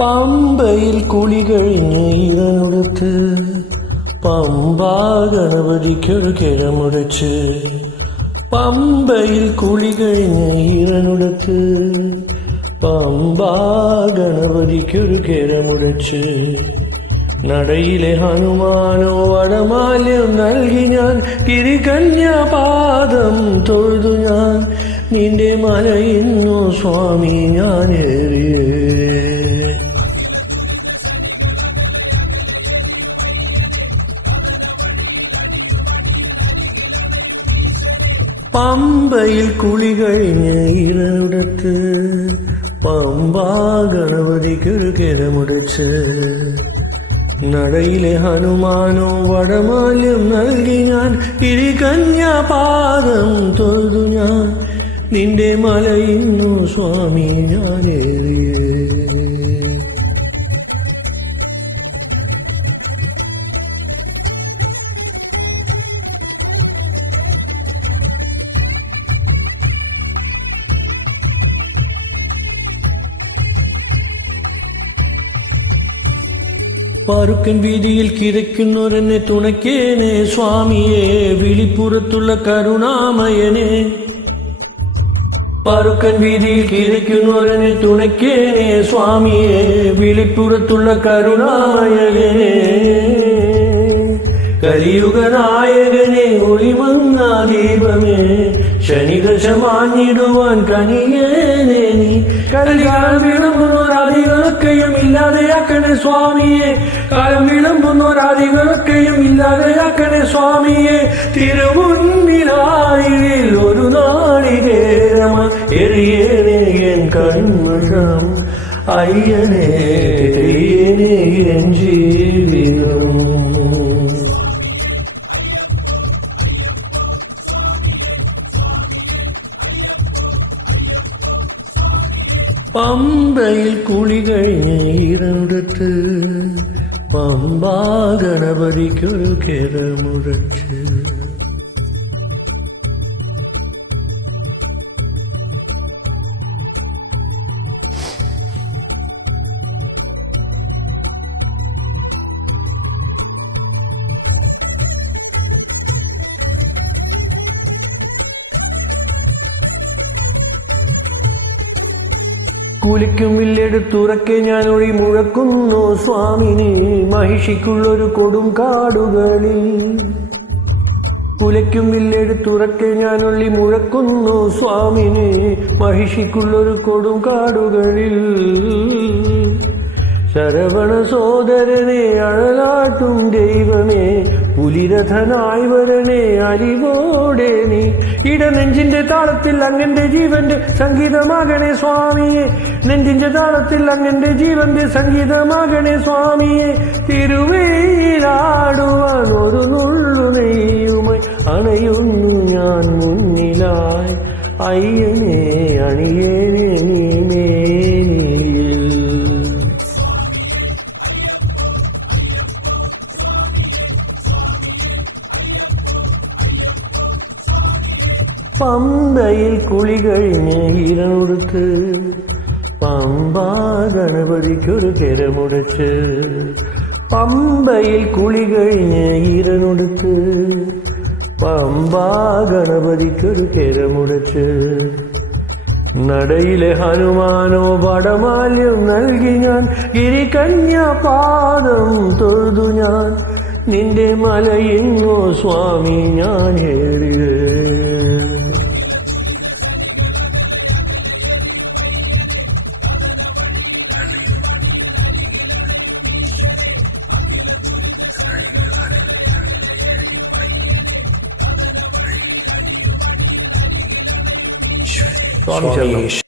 പമ്പയിൽ കുളി കഴിഞ്ഞ് ഇറനുടുത്ത് പമ്പാ ഗണപതിക്കൊരു കിഴമുടച്ച്. പമ്പയിൽ കുളി കഴിഞ്ഞ് ഇറനുടുത്ത് പമ്പാ ഗണപതിക്കൊരു കിഴമുടച്ച്. നടയിലെ ഹനുമാനോ വടമാല്യം നൽകി ഞാൻ ഗിരികന്യാപാദം തൊഴുതു ഞാൻ. നിന്റെ മലയിന്നു സ്വാമി ഞാനേറിയേ. പമ്പയിൽ കുളി കഴിഞ്ഞ് ഇറനുടുത്ത് പമ്പാ ഗണപതിക്കൊരു കിഴമുടച്ച്. നടയിലെ ഹനുമാനോ വടമാല്യം നൽകി ഞാൻ ഗിരികന്യാപാദം തൊഴുതു ഞാൻ. നിന്റെ മലയിന്നു സ്വാമി ഞാനേറിയേ. പരുക്കൻ വീതിയിൽ കിതയ്ക്കുന്നൊരെന്നെ തുണയ്ക്കേനെ സ്വാമിയെ. വിളിപ്പുറത്തുള്ള കരുണാമയനെ. പരുക്കൻ വീതിയിൽ കിതയ്ക്കുന്നൊരെന്നെ തുണയ്ക്കേനെ സ്വാമിയെ. വിളിപ്പുറത്തുള്ള കരുണാമയനെ. കലിയുഗനായകനെ ഒളിമങ്ങ ദീപമേ. ശനിദശമാഞ്ഞിടുവാൻ കനിയേനെ നീ. കലികാലം വിളമ്പുന്നൊരാദികളൊക്കെയും ഇല്ലാതെയാക്കണേ സ്വാമിയെ. കാലം വിളമ്പുന്നൊരാദികളൊക്കെയും ഇല്ലാതെയാക്കണേ സ്വാമിയെ. തിരുമുന്നിലായിൽ ഒരു നാളികേരമ എറിയേനെ എൻ കൺമഷം. അയ്യനെ തെയ്യനെ എൻ ജീവിതം. പമ്പയിൽ കുളി കഴിഞ്ഞ് ഇറനുടുത്ത് പമ്പാ ഗണപതിക്കൊരു കിഴമുടച്ച്. കുലിക്കും വില്ലെടുത്തുറക്കെ ഞാൻ ഒഴി മുഴക്കുന്നു സ്വാമിനി. മഹിഷിക്കുള്ളൊരു കൊടും കാടുകളിൽ. കുലയ്ക്കും വില്ലെടുത്തുറക്കെ ഞാൻ ഒള്ളി മുഴക്കുന്നു സ്വാമിനി. മഹിഷിക്കുള്ളൊരു കൊടും കാടുകളിൽ. ശരവണ സോദരനെ അഴലാട്ടും ദൈവമേ. പുലിരഥനായി വരണേ അലിവോടെ നീ. ഇടനെഞ്ചിന്റെ താളത്തിൽ അങ്ങന്റെ ജീവന്റെ സംഗീതമാകണേ സ്വാമിയെ. നെഞ്ചിന്റെ താളത്തിൽ അങ്ങന്റെ ജീവന്റെ സംഗീതമാകണേ സ്വാമിയെ. തിരുവേലാടുവാൻ ഒരു നുള്ളു നെയ്യുമായി അണയുന്നു ഞാൻ മുന്നിലായി. അയ്യനെ അണിയേനെ നീ മേനിയിൽ. പമ്പയിൽ കുളി കഴിഞ്ഞ് ഇറനുടുത്ത് പമ്പാ ഗണപതിക്കൊരു കിഴമുടച്ച്. പമ്പയിൽ കുളി കഴിഞ്ഞ് ഇറനുടുത്ത് പമ്പാ ഗണപതിക്കൊരു കിഴമുടച്ച്. നടയിലെ ഹനുമാനോ വടമാല്യം നൽകി ഞാൻ ഗിരികന്യാപാദം തൊഴുതു ഞാൻ. നിന്റെ മലയിന്നോ സ്വാമി ഞാനേറിയേ. Swami